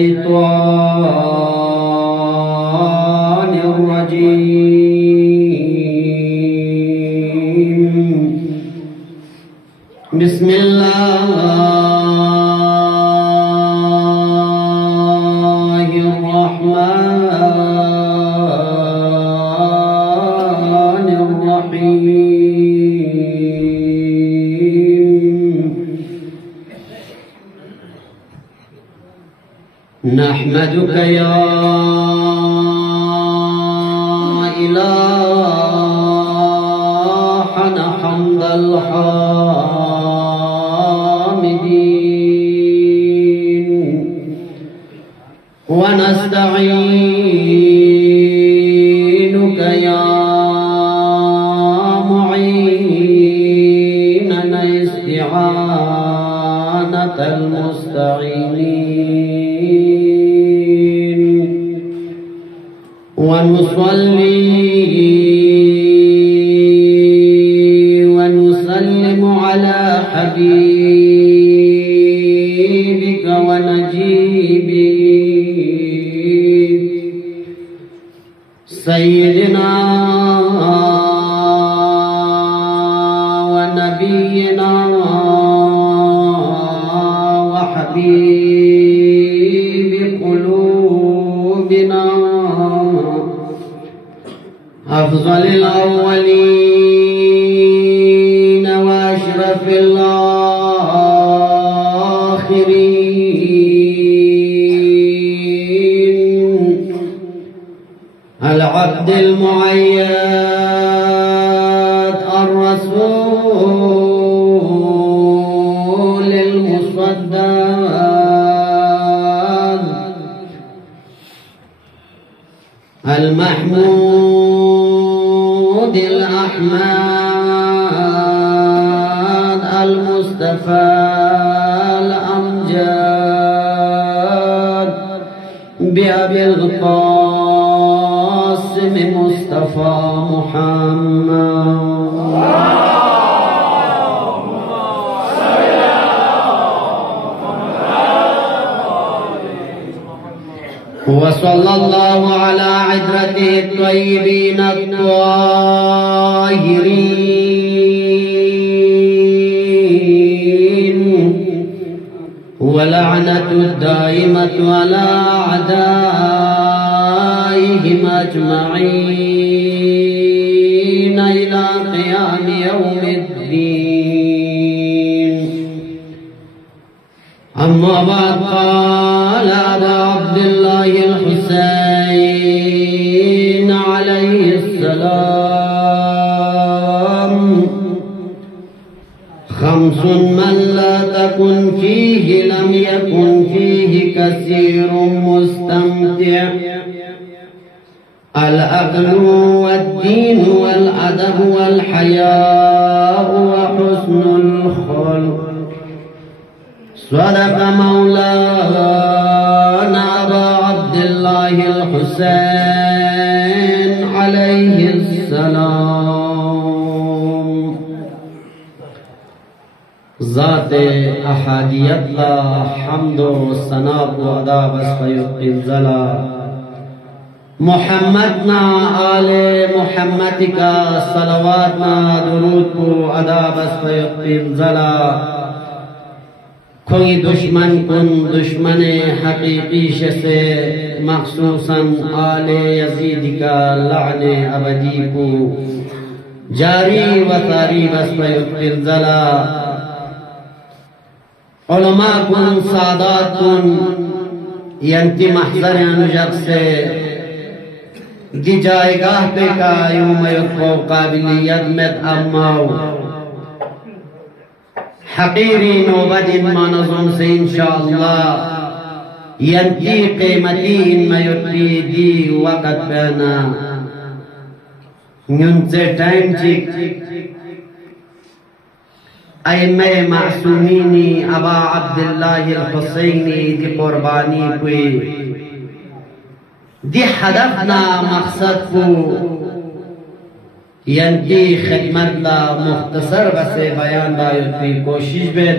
الشيطان الرجيم. بسم الله الرحمن الرحيم. نحمدك يا إلهنا حمد الحامدين، ونستعينك يا معيننا استعانة المستعينين، ونصلي ونسلم على حبيبك ونجيبك سيدنا ونبينا وحبيب قلوبنا أفضل الأولين وأشرف الآخرين، العبد المعيد الرسول المصدق المحمود الأحمد المصطفى الأمجد بأبي القاسم مصطفى محمد. وصلى الله على عترته الطيبين الطاهرين، ولعنة الدائمة على أعدائهم أجمعين إلى قيام يوم الدين. أما بعد، قال أبا عبد الله الحسين عليه السلام: خمس من لا تكن فيه لم يكن فيه كثير مستمتع: العقل والدين والأدب والحياء وحسن الخلق. صدق مولانا أبا عبد الله الحسين عليه السلام. ذات أحادیت لا حمد و ثنا و ادا بسپیت زلا محمد نا آل محمد کا صلوات نا درود کو ادا بسپیت زلا. کوئی دشمن کن دشمن حقیقی سے مخصوصاً آل یزید کا لعن ابدی کو جاری و طاری بسپیت زلا. علماء کن سادات کن ینتی محضر انجق سے دی جائگاہ پہ کا یوم یکو قابلیت مد اماؤ حقیری نوبت ان منظم سے انشاءاللہ ینتی قیمتی ان میتی دی وقت پینا ننزے ٹائم چک ائمہ معصومینی ابا عبداللہ الحسینی دی قربانی کوئی دی هدفنا مقصد کو ینتی خدمت لا مختصر بس بیان باید کوشش بید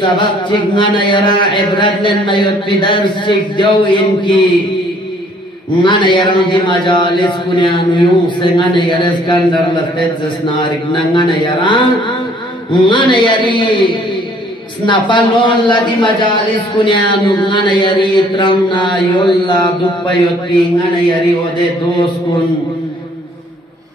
sabak cik ngana yara ibarat len mayot pi dars cik jauh inki ngana yara di majalis kunyanu yung se ngana yara skandar latet zasnarik na ngana yari snapalon la di majalis kunyanu ngana yari tramna yolla dupayot pi ngana yari ode dos kun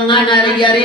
ngana yari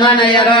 ngana yara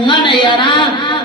ngana yara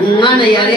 ngana yari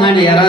ngana yara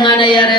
ngana yari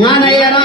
ngana yara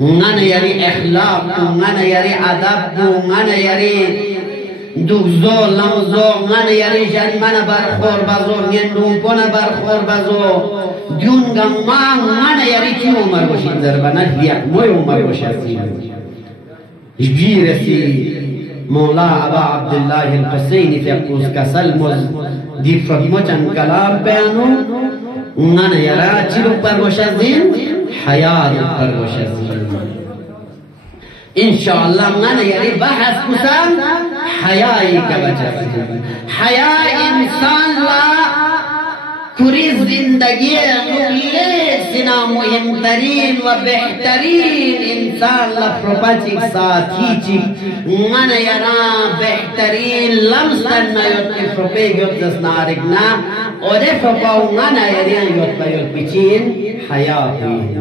ngana yari ikhlaq ngana yari adab ngana yari dugzo lamzo ngana yari janmana barkhor bazo ngendum pona barkhor bazo dyun gamma ngana yari ki umar bashindar bana hiyak moy umar bashasi jbirasi مولا ابا عبدالله الحسینی فیقوز کسل دی فرموچن کلام بیانو من یرا چی رو پروشزین حیات پروشزین انشاءاللہ من یری بحث کسان حیائی کا بچزین حیا انسان لا پوری زندگی سنا مهمترین و بهترین انسان لپروپاچی ساتھی چی من یرا بهترین لمسن نیوت پروپی گیوت دسنارگنا اوده پروپاو من یریان یوت بیوت پیچین حیاتی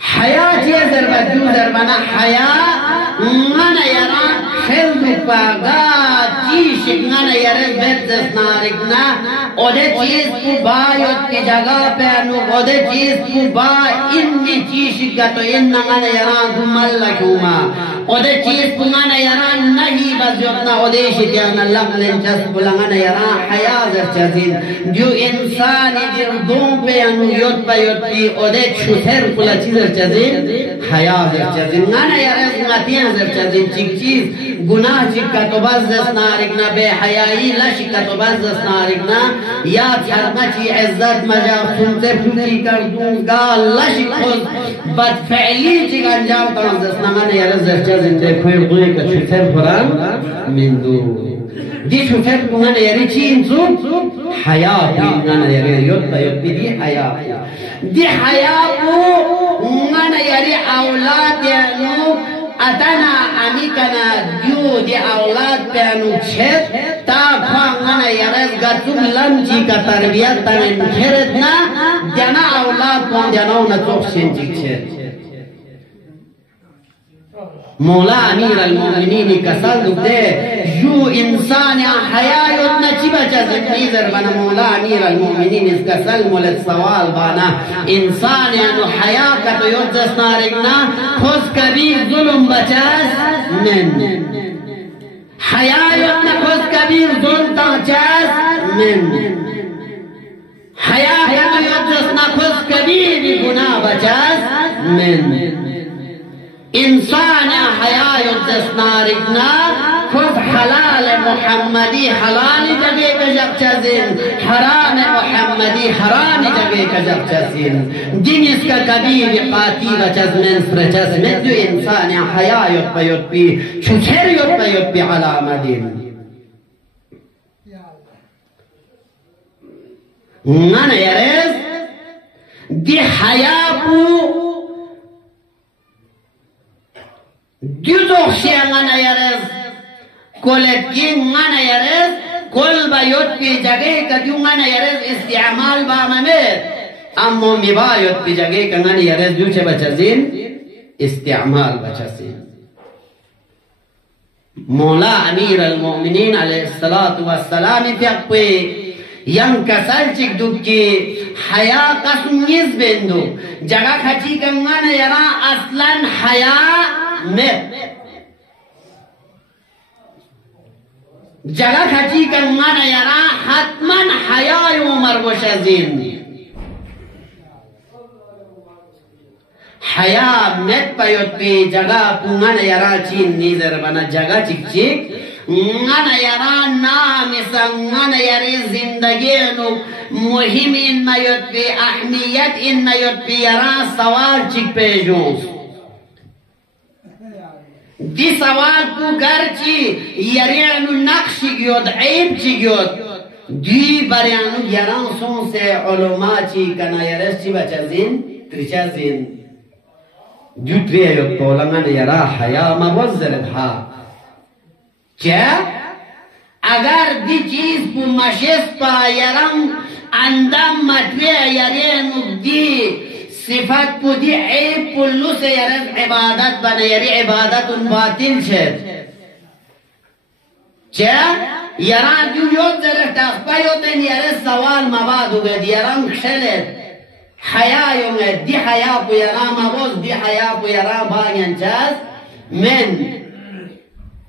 حیاتی ضربت جو ضربنا حیات من یرا خلد پاگا چیشک من یرا بدس نارکنا اوده چیز کو بایوت کی جگہ پہنو اوده چیز کو با انی چیشک تو ان من یرا دمال لکوما اوده چیز کو من یرا نہیں بزیوتنا اوده شتیانا لغلن جسب لغن یرا حیازر چزین جو انسانی در دوم پہنو یوت بیوت پی اوده چھوتر کلا چیزر چزین حیازر چزین من یرا غتیان زر چزین چیک چیز گناہ چکا تو باز دست نارکنا بے حیائی لشکا تو باز دست نارکنا یاد حرمہ چی عزت مجا سنتے پھوٹی کردوں گا لشک خود بدفعلی چک انجام تانز دست نمان یرز درچہ زندے کھوئر دوئے کا چھوٹر فرام من دو دی چھوٹر کنگانا یری چی انسو حیاء کنگانا یری یوت بی دی حیاء دی حیاء کنگانا یری اولاد یعنو اتنا امیکنا دیو دی اولاد پیانو چھت تا فاغانا یرز گرسوم لمچی کا تربیت تنین کھردنا دینا اولاد پون دیناو نتوک سنچک چھت مولا امیر المومنین کسل دے جو انسان حیایت نچی بچا زکنی ضربنا مولا امیر المومنین اس کسل مولد سوال بانا انسان انو حیا کا تو یوت جسنارکنا خوز کبیر ظلم بچاس من حیایت نخوز کبیر ظلم تاچاس من حیا کا تو یوت جسنا خوز کبیر گناہ بچاس من انسان حیایت دستنارکنا خود حلال محمدی حلال جگہ کا جب چزین حرام محمدی حرام جگہ کا جب چزین دین اس کا کبیر قاتی بچز من سرچز من دو انسان حیایت بیت بی چھوچھریت بیت بی علام دین من یرز دی حیابو دیوزو شیعنا یرز کولکین مانا یرز کل بایوت پی جگہ کا دیو مانا یرز استعمال بامنید امو می بایوت پی جگہ کا مانا یرز دیو چه بچزین استعمال بچزین مولا امیر المؤمنین علیہ السلام فیق پی یم کسل چک دوک کی حیا قسم نیز بندو جگہ کھچی کا مانا یرا اصلا حیا مت جگہ کھچی کر مانا یرا حتماً حیاء عمر بشزین حیاء مت پیوت پی جگہ پونگانا یرا چین نیزر بنا جگہ چک چک مانا یرا نامسا مانا یری زندگی نو مهم ان میوت پی اہمیت ان میوت پی یرا سوال چک پیجوز دی سوال کو گرچی یریانو نقشی گیود عیب چی گیود دی بریانو یران سون سے علماء چی کنا یرس چی بچزین ترچزین دیو تویت پولنگن یرا حیا موزرد ها چه؟ اگر دی چیز پو مشست پا یرم اندم متوی یرینو دی صفت پو دی عیب پلو سے یرز عبادت بنا یری عبادت ان باطل شد چه؟ یران جو یود زرش تخبیوتن یرز سوال مبادو گد یران خلد حیایو گد دی حیا پو یران مبوز دی حیا پو یران باگن چاز من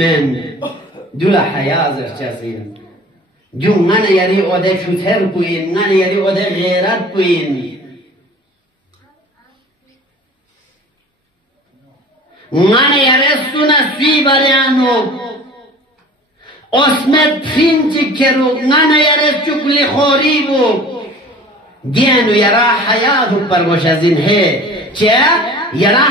men dula hayazır çasın. Cungan yari ode şüter kuyin, ngan yari ode gayrat kuyin. Ngan yari suna sui baryanuk. Osmet finci keruk, ngan yari çukli khori bu. Dienu yara hayazuk bargoşazin he. Çe? Yara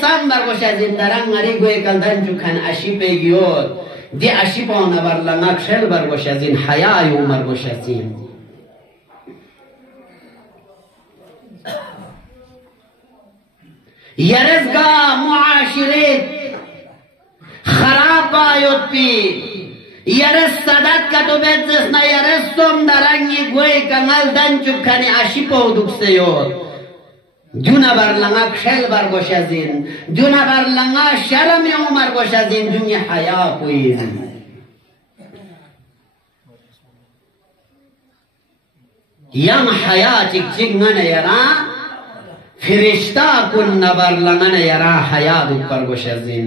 sam bargoşazin darang ngari goy kaldan jukan aşipe giyot. Di aşipa ona barlanak şel bargoşazin hayayu bargoşazin. Yarezga muaşiret kharab bayot pi. Yarez sadat kato betzesna yarez som darangi goy kanal dan jukani aşipa udukseyot. Duna barlanga khel bargoşazin, duna barlanga şaram umar goşazin, dünya haya kuyin. Yang haya cik cik ngana yara, firishta kun barlanga na yara haya dukar goşazin.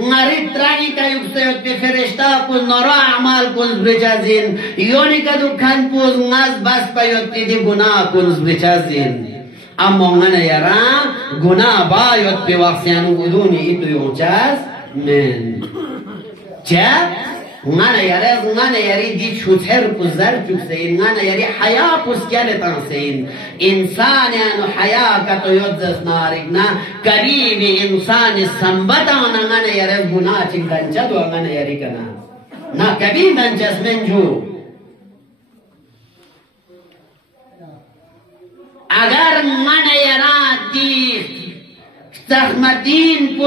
ngarit trani ka yuksayot pe ferishta kuz nora amal kuz brichazin yoni ka dukhan kuz ngaz bas payot di guna kuz brichazin amma ngana yara guna bayot pe waqsianu uduni itu yonchaz men cha ngana yari di chuther kuzar chuksein ngana yari haya pus kyale tansein insan yanu haya ka to yodzas narigna karibi insan sambatana ngana yari guna chingdancha do ngana yari kana na kabi danchas menju agar ngana yara di Zahmadin ko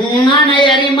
ngana yari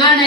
ngana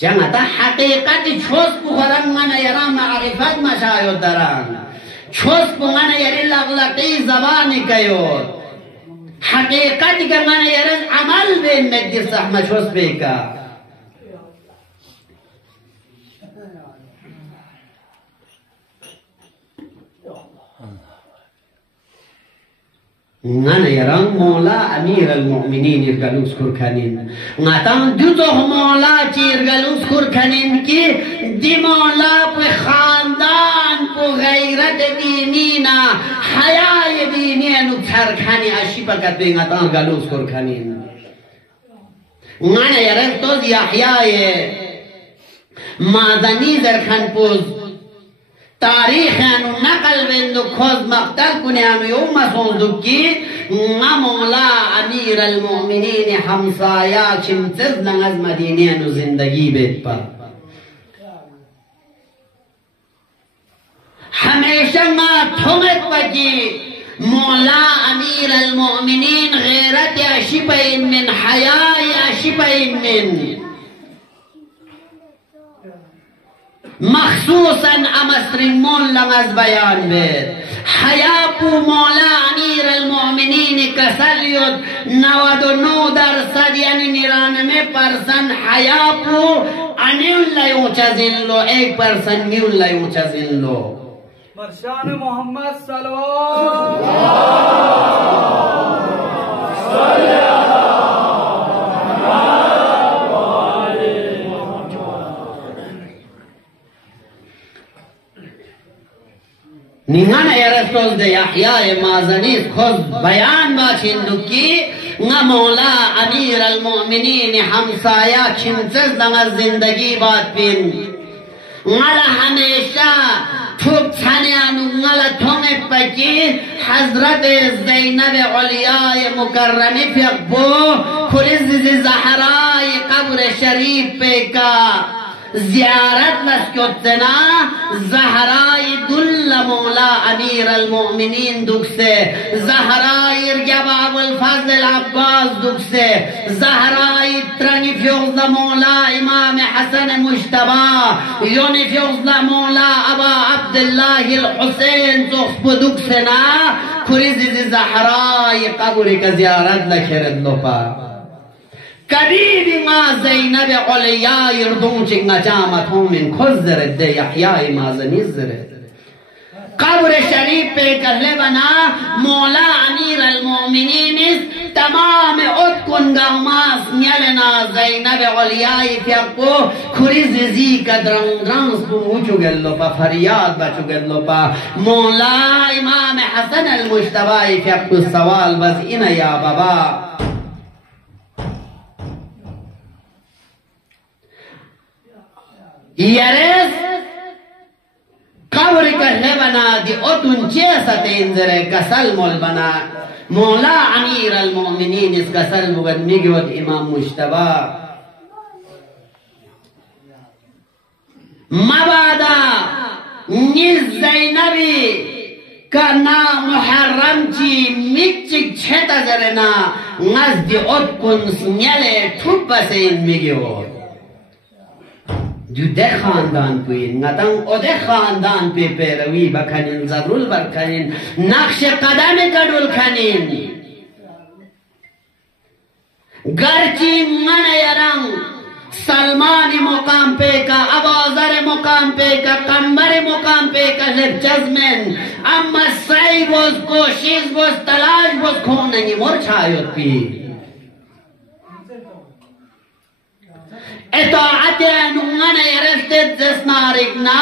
jangan tak hakikat chos bukan mana yara ma'rifat masyayod darang chos bukan yari laglaki zabani kayod حقيقة كمان يرد عمل بين مدي صح مشوص بيكا ngana yarang mola amir al-mu'minin irgalus kurkanin ngatan duto mola chi irgalus kurkanin ki di mola pe khandan pe gairat dinina haya dini anu tharkhani ashipakat be ngatan galus kurkanin ngana yarang to yahya madani zarkhan puz تاریخ انو نقل بندو خوز مقتل کنی انو یوم سوندو کی مولا امیر المؤمنین همسایا چمتز نغز مدینی انو زندگی بیت پا ہمیشہ ما تھومت پا کی مولا امیر المؤمنین غیرت اشپین من حیاء اشپین من مخصوصا امسرمون لمز بیان بید حیاپو مولا امیر المؤمنین کسلیت 99% یعنی 99% حیاپو انیون لیو چزلو 1% نیون لیو چزلو مرشان محمد صلوات نهانا یا رسول ده یحیای مازنیز خود بیان باشندو کی نا مولا امیر المؤمنین همسایا چمچز دنگ زندگی بات بین نالا ہمیشہ ٹھوک چھانیانو نالا تھومت پکی حضرت زینب علیاء مکرمی فیقبو خلیز زہرائی قبر شریف پہ کا زیارت مسکتنا زہرائی دل مولا امیر المؤمنین دکھسے زہرائی رجب الفضل عباس دکھسے زہرائی ترنی فیوزل مولا امام حسن مجتبہ یونی فیوزل مولا ابا عبداللہ الحسین دکھس دکھسنا کریزی زہرائی قبر کا زیارت لکھرد لپا قریبی ما زینب علیاء یردون چنگا جامت ہوں من کھز زرد دے یحیاء مازنی زرد قبر شریف پہ کہلے بنا مولا امیر المؤمنین تمام اتکن گاماس نیلنا زینب علیاء فیقو کھریز زی کا درنگرانس کو موچو گلو پا فریاد بچو گلو پا مولا امام حسن المجتبہ فیقو سوال بس اینا یا بابا یرس قبر کہنے بنا دی اتن چیسا تینزرے کسل مول بنا مولا امیر المؤمنین اس کسل مگد میگود امام مجتبہ مبادا نیز زینبی کا نا محرم چی میچک چھتا زرنا نزد اتکن سنیلے ٹھوپ بسین میگود جو ده خاندان پوین نتن او ده خاندان پی پیروی بکنین ضرور برکنین نقش قدم کدول کنین گرچی من یرم سلمان مقام پی کا ابازر مقام پی کا قمبر مقام پی کا جزمن اما سعی بوز کوشش بوز تلاش بوز کھوننگی مرچایت پی اطاعت نونا يرشد زسنارقنا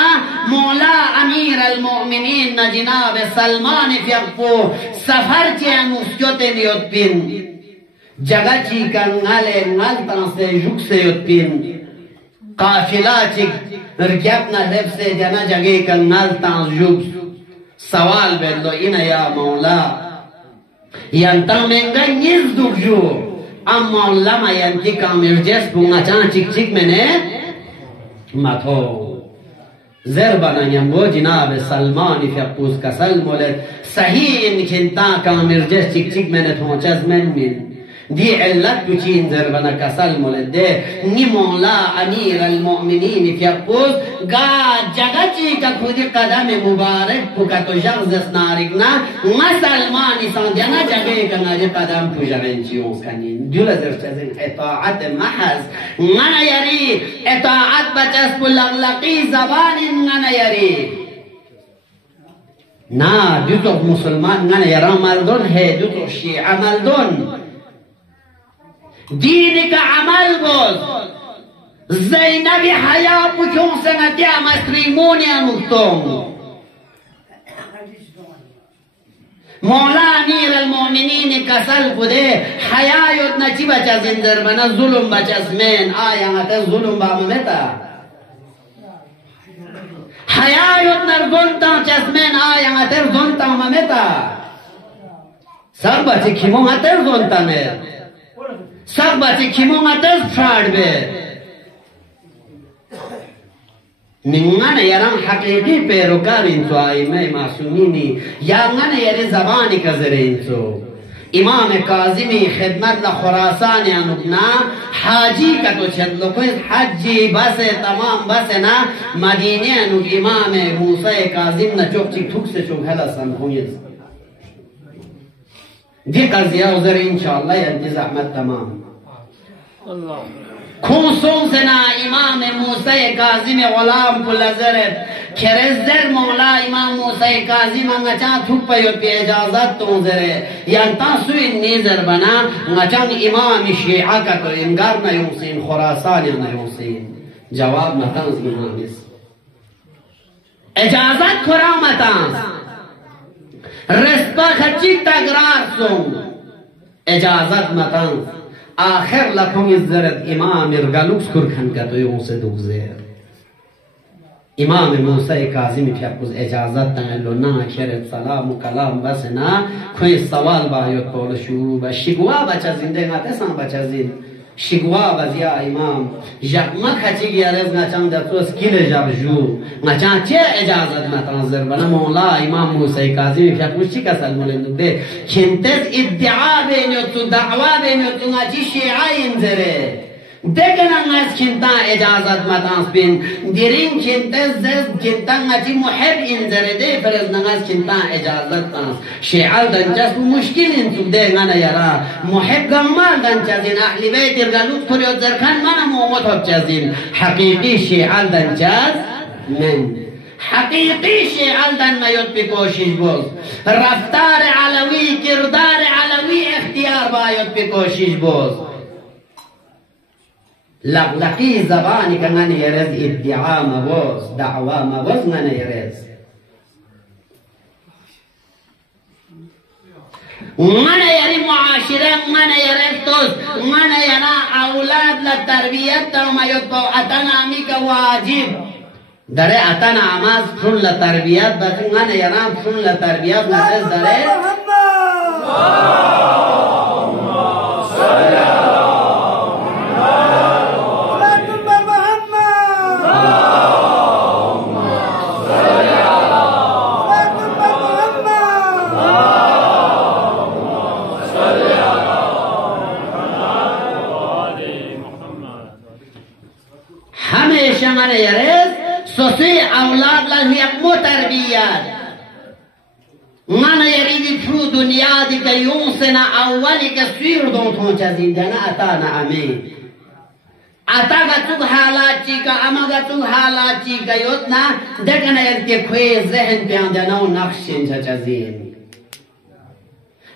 مولا امیر المؤمنین جناب سلمان فیقو سفر چی مسجد یود بین جگہ چی کنگل نلتن سے جھک سے یود بین قافلہ چی رکبنا لب سے جنا جگہ کنگلتن جھک سوال بیدو اینا یا مولا ینتن منگا نیز دک جو اما علماء ینتی کامل جس بونگا چان چک چک میں نے ماتو زر بنا ینگو جناب سلمان فیقوس کسل مولد صحیح انچنتا کامل جس چک چک میں نے تھونچز من دي علت بچین زربنا کسل مولده نی مولا امیر المؤمنین فیقوز گا جگہ چی کا خودی قدم مبارک پکتو جغز اسنارکنا مسلمانی ساندینا جگہ کنا جی قدم تو جغن چیونس کنین جول زرچزین اطاعت محض غنا یری اطاعت بچس پلغلقی زبان غنا یری نا دوتو مسلمان غنا یرا مردون ہے دوتو شیعہ مردون دین کا عمل بوز زینبی حیا پچون سنتی مستریمونی مکتوم مولا امیر المؤمنین کسل کده حیا یوتنا چی بچه زندر بنا ظلم بچه اسمین آیا غتا ظلم باممتا حیا یوتنا زنتا چسمین آیا غتا زنتا ممتا سر بچه کمو غتا زنتا میر سب بچه کیمو غتز فرد به نگن یران حقیقی پیروکار انتو آئیمه معصومینی یا نگن یری زبانی کذره انتو امام کاظمی خدمت لخراسانی انونا حاجی کتو چدلو کوئی حجی بس تمام بس نا مدینی انو امام موسیٰ کاظم نا چوک چک ٹھوک سے چوک حلا سنخویز دي قضية وزر إن شاء الله يدي زحمة تمام خصوصنا إمام موسى كاظم غلام كل زرد كرزر مولا إمام موسى كاظم أنجان ثوبا يبي إجازات تونزره ينتاسو النيزر بنا أنجان إمام الشيعة كتر إنقارنا يوصين خراسانينا يوصين جواب متانز منامس إجازات كرامتانز رسپا خچی تقرار سون اجازت متان آخر لکھوں زرد امام ارگلوکس کرکھن کا تو یوں سے دوگ زیر امام موسیٰ کاظمی فیقوز اجازت تنگلو نا کرد سلام و کلام بس نا کوئی سوال بایوت پول شروع با شگوا بچا زنده غتسان بچا زند شگوا بزیا امام جگمک خچی گیا رز نچان در تو اسکیل جب جو نچان چه اجازت متنظر بنا مولا امام موسیٰ کاظمی فیقوز چی کسل مولندو ده کنتز ادعا بینیو تو دعوا بینیو تو نچی شیعه انزره دیکن انگاز کنتا اجازت متنظر بین دیرین کنتز زد کنتا نچی محب انزره ده فرز نگاز کنتا اجازت تنظر شیعه دنچست مشکل انتو ده نانا یرا محب گمال دنچستین اهلی بیت ارگلوت کریوت زرکن منم اومت چزین حقیقی شیعه دنچست من حقیقی شیعه دن میوت بی کوشش بوز رفتار علوی کردار علوی اختیار بایوت بی کوشش بوز لغلقی زبانی که من یرز ادعا مبوز دعوا مبوز من یرز من یری معاشره من یری توز من یرا اولاد لتربیت تاما یطو اتنا امی که واجب داره اتنا عماز فن لتربیت بطن من یرا فن لتربیت نتز داره من یرز سوسی اولاد لازم یک تربیت من یریدی تو دنیا دی که یون سنا اولی که سویر دون تون چزین دنا اتا نعمی اتا گا تو حالات چی که اما گا تو حالات چی که یوتنا دکن یکی کوئی ذهن پیان دنا و نقشن چزین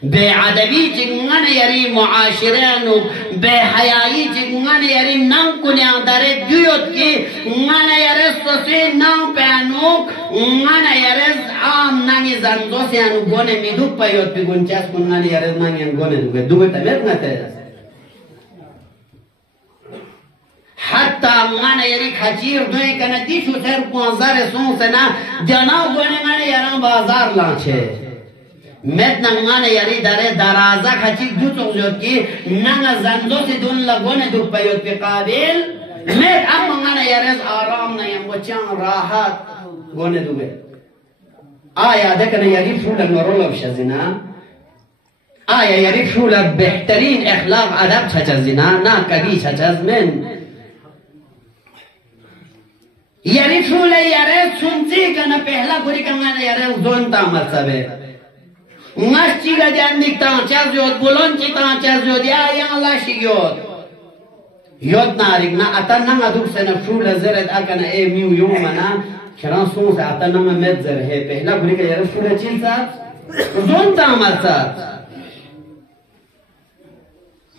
بے عدبی چنگن یری معاشرین و بے حیائی چنگن یری نم کنیاں داره دیوت کی نگن یرز سوسی نم پینوک نگن یرز عام نگی زندوسی انو گونه میدوک پیوت پی گنچست کن نگن یرز نگی گونه دوگه دوگه تمیر نتیز حتی نگن یری خچیر دوی کنه دیشو سر پانزار سونسنا دینا گونه نگن یران بازار لانچه مت نگان یاری داره درازه خچی دو توجد کی نگا زندوسی دون لگونه دو پیوت پی قابل مت اما نگان یارز آرام نیم بچان راحت گونه دوگه آیا دکنه یاری فولن و رولو بشزینا آیا یاری شولا بهترین اخلاق ادب چچزی نه کگی چچز من یاری شولا یاره سنتی کنه پهلا بری کنه یاره زون تا مرتبه مشتی کا جان دیکھتا چاز یود بولون چیتا چاز یود یا الله شیود یود ناریک نا اتا نم ادوک سن شولا زرد اکن ای میو یوم نا کران سون سے اتا نم مد زر ہے پہلا بری کا یاره شولا چیز زون تا مرتبه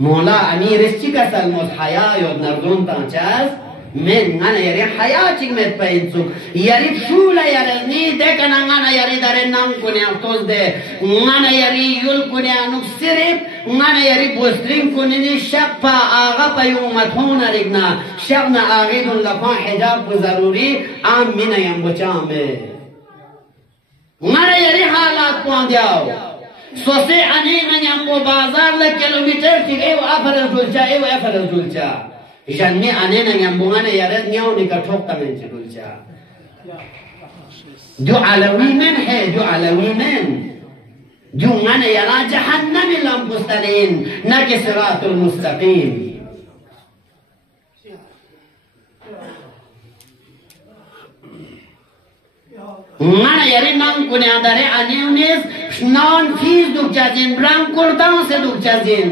مولا امیرش چی کسل موز حیا یاد نردون تانچاز من انا یاری حیا چیک مت پینسو یاری شولا یاری نی دکن انا یاری داره نام کنی افتوز ده انا یاری یول کنی انوک سریب انا یاری بوسترین کنی نی شق پا آغا پا یومت هون رگنا شق نا آغیدون لپا حجاب و ضروری آم مینا یم بچامه انا یاری حالات پاندیاو سوسی انیغن یم بو بازار لکیلومیتر تیگ ایو افرز دولچا ایو افرز دولچا جنمی انیغن یم بو انا یارد نیاونی کا ٹھوکتا من چی دولچا جو علوی من ہے جو علوی من جو انا یرا جہنمی لنبستلین نکی صراط المستقیم mana yari nam kune adare aneunis non fiz duk jazin bram kurdan se duk jazin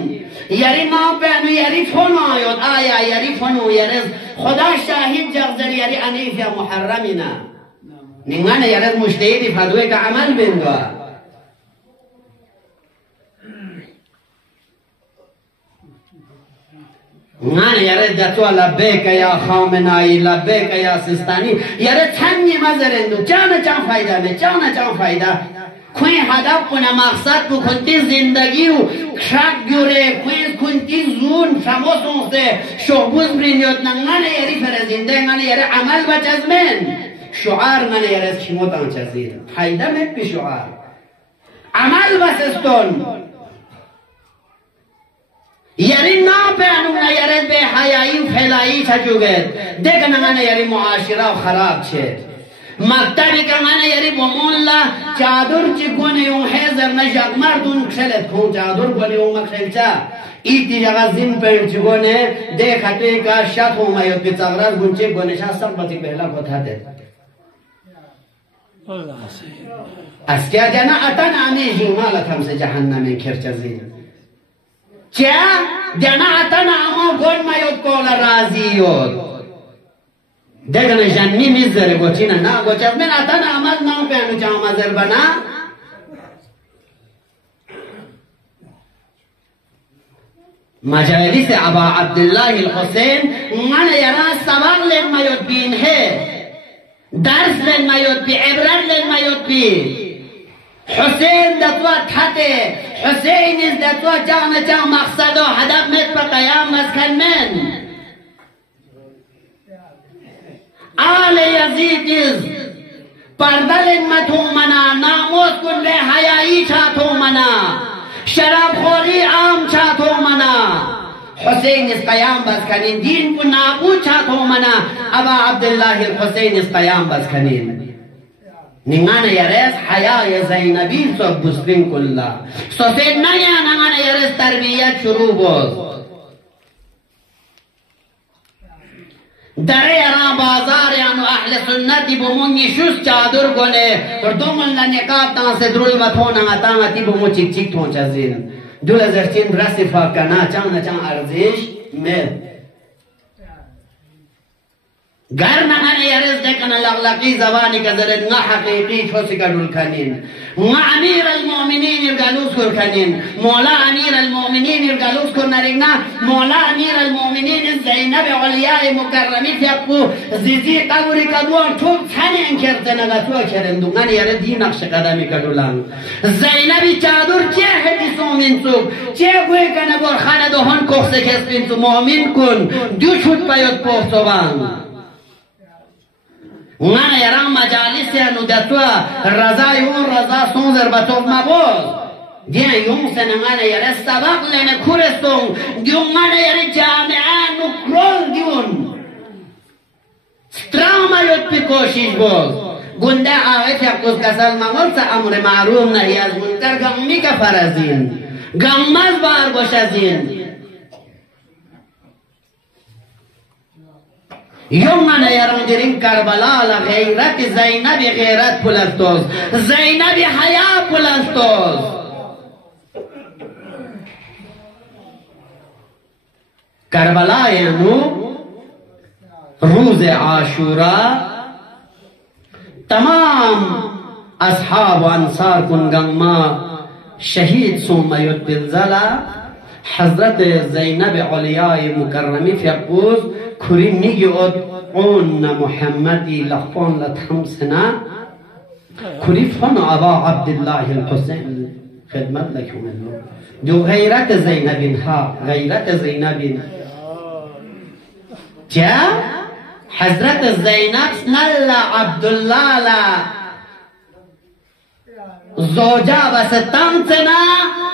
yari nam pe anu yari fono ayot aya yari fono yari khuda shahid jagzar yari anif ya muharramina ningana yari mushtahidi fadwe ka amal benwa ngana yare datwa labbaika ya khamenai labbaika ya sistani yare channi mazarendu jana chan fayda me jana chan fayda کوئی هدف کنه مقصد کو کنتی زندگی و شک گوره کوئی کنتی zone شماسون سه شعبوز برینیوت نگنه یری فرزینده نگنه یری عمل بچز من شعار نگنه یری از کیموت آنچزید فایده مت بی شعار عمل بسستون یری نا پهنونه یری به حیایی و فلایی چجوگد دیگه نگنه یری معاشره و خراب چه مکتبی که من یری بمونلا چادر چی کنی اون حیزر نشد مردون کشلت کن چادر کنی اون مکشل چا ایتی جگه زین پر چی کنه دیکھتے که شد ہومایود پی تغراز گنچه کنه شد سب بطی پہلا بطاته از کیا جانا اتن آمیشی مالت همسه جهنم کرچزین چیا جانا اتن آمو گن مایود کولا رازیود دیگه جنمی میذاره گوچینه نه گوچه من اتن عمل نام پیانو چه آمازر بنا مجالس ابا عبدالله الحسین من یرا سبق لن میود بین ہے درس لن میود بی عبرت لن میود بی حسین دتوا تحته حسین از دتوا جانا جا مقصد و هدف مت پا قیام مسکن من آل یزید از پردل متو منا ناموس کل حیایی چاتو منا شراب خوری عام چاتو منا حسین اس قیام بس کنین دین کو نابود چاتو منا ابا عبداللہ الحسین اس قیام بس کنین نگانا یرس حیای زینبی سو بسرین کلا سو سید نیا نگانا یرس تربیت شروع بود در ایران بازار یعنی اهل سنتی بمونی شوز چادر گونه اور دومن لنقاب تان سے درول متونا تانتی بمو چیک چیک تون چزین دول زرچین برسی فاکنا چان ارزش مد گر نگن یرز دکن لغلقی زبانی که زرد نا حقیقی چوسی که دول کنین نا امیر المؤمنین ارگالوز کر کنین مولا امیر المؤمنین ارگالوز کر نرگنا مولا امیر المؤمنین زینب علیاء مکرمی تیقو زیزی قبوری کدوان توب تنین کرده نگتو کرندو من یرد دی نقش قدمی کدولان زینبی چادر چه حدیثو منسوب چه گوی کنه بر خانه دوهان کخصه کس بینسو مؤمن کن دو شد پیاد پوستوان اونانا یران مجالس یانو دتوا رضا یون رضا سونزر بطوف مبوز دیان یون سنگانا یره سبق لینه کورستون دیونانا یره جامعه نکرول دیون ستراما یود پی کوشش بود گنده آغیت یکوز کسال مغل سا امر معروم نهی از منکر گمی که فرزین گمز بار گوشزین یومن یرنجرین کربلا غیرت زینب غیرت پلستوز زینب حیا پلستوز کربلا یعنی روز عاشورا تمام اصحاب و انصار کنگما شهید سومیت بنزلا حضرت زینب علیای مکرمی فیقوز کری میگوید اون محمدی لخفان لتحمسنا کری فن ابا عبدالله الحسین خدمت لکم الله جو غیرت زینبین ها غیرت زینبین جا حضرت زینب نلا عبدالله زوجا وستمتنا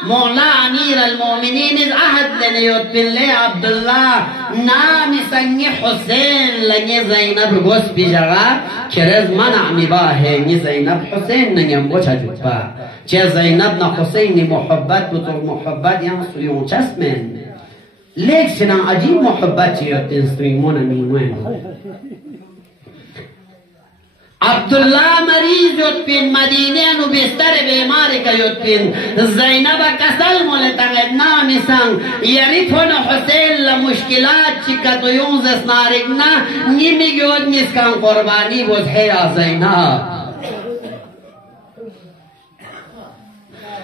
مولا امیر المؤمنین از عهد لنیوت بالله عبدالله نامی سنگی حسین لنی زینب گوست بیجغا کرز منع میباهه نی زینب حسین نگم بوچا جبا چه زینب نا حسینی محبت بطور محبت یان سویون چسمن لیک سنا عجیب محبت چیوت انستریمون نیمون عبدالله مریض یوت پین مدینه نو بستر بیماری که یوت پین زینب کسل مولتنگد نامی سنگ یریفون حسین لمشکلات چی کتویون زسنارگنا نیمی گیود نیسکن قربانی بود حیا زینب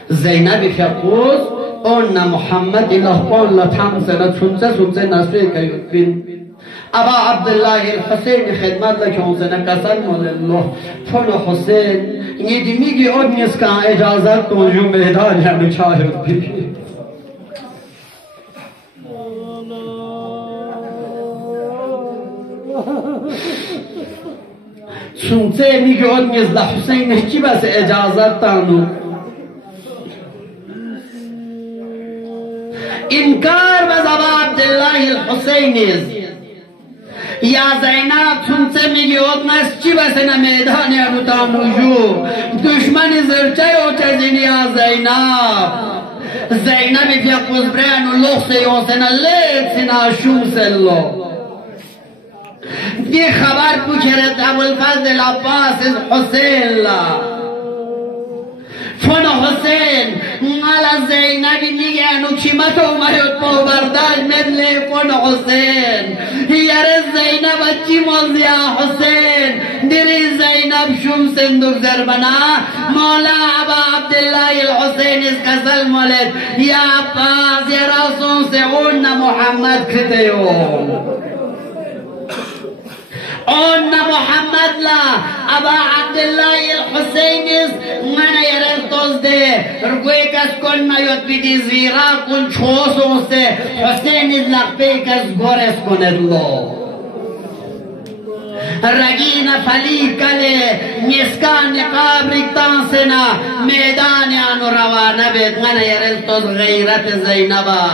زینب فقوز اون محمد لحبان لطم سنه سنسه نسوی که یوت پین ابا عبدالله الحسین خدمت لکن زنه قسم الله فن حسین نیدی میگی اون نیست که اجازت کنجون میدان یعنی چاهد بیبی سنسه میگی اون نیست لحسین چی بس اجازت تانو انکار بز ابا عبدالله الحسین نیست یا زینب سنسه میگی ادنس چی بسنه میدانی انوتا نجو دشمن زرچه او چزینی یا زینب زینبی فی قزبرین و لخصه یوسنه لیت سنا شوسلو دی خبر پوچرد ابوالفضل عباس حسین فن حسین مالا زینبی میگه انو کیمت اومد با برداشت مثل فن حسین یاره زینب چی موزی حسین دری زینب شم سندوک زربنا مولا ابا عبدالله الحسین اس کسل مولد یا عباس یا رسول سعون محمد کتیو اون محمد لا ابا عبدالله الحسین من یرد دزده رگوی کس کن نیاد بیدی زیرا کن چوسون سے حسین از لقبه کس گورس کند لو رگین فلی کله نسکان نقاب ریکتان سنا میدانیانو روانه بید من یرد دز غیرت زینبا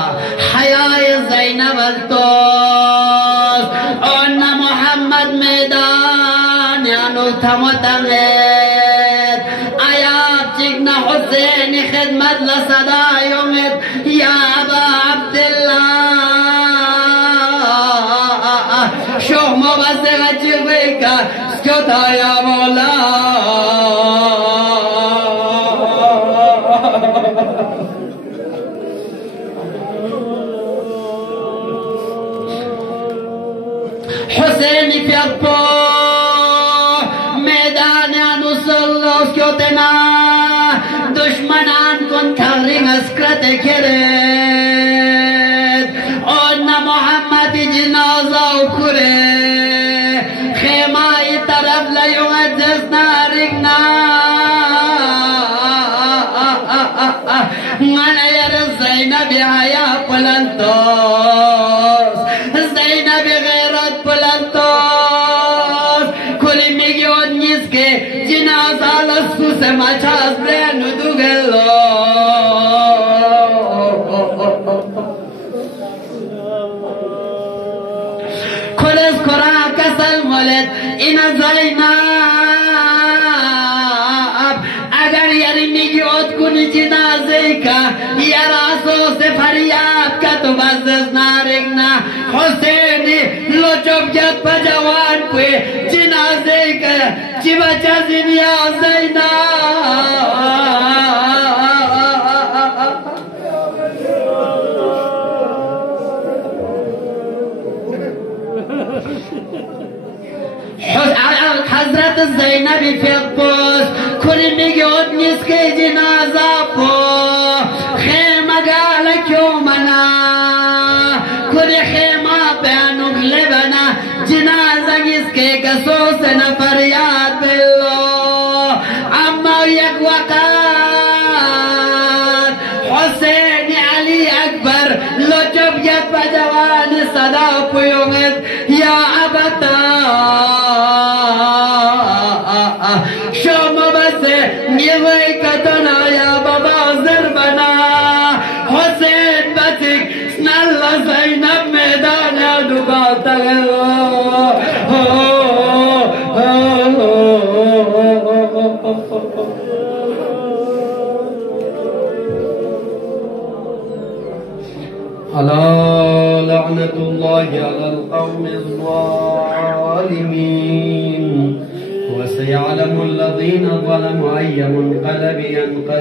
حیای زینب التوز اون محمد میدان یانو تمتمید آیات چگنا حسین خدمت لصدایومید یا ابا عبدالله شوه مبسغ چگویکا سکتا یا مولا حسینی پیاپو میدان نسلوس کتنا دشمنان کن تغریم اسکرت کرد اون محمد جنازه و کره خیمای طرف لیومد جسنارگنا من یر زینب حیا پلنتوس زینب غیرت پلنتوس کلی میگی اون نیست که جنازه لسوس مچاز برنو دوگلو کلس کرا کسل مولد این زینب اگر یاری میگی ات کنی جنازه که یرا يا زينب حضرت زینبی فقبوس کلی میگود نیست که جنازه پو خیمه گاله کیومنا کلی خیمه بینوک لبنا جنازه نیست که کسوس نفریاد بلو اما یک وقت حسین علی اکبر لطف ید بجوان صدا پیومد یا ابتا شما بس نیوی کتنا یا بابا زربنا حسین بسک سنال زینب میدان دوباتا ألا لعنة الله على القوم الظالمين وسيعلم الذين ظلموا أي منقلب ينقلب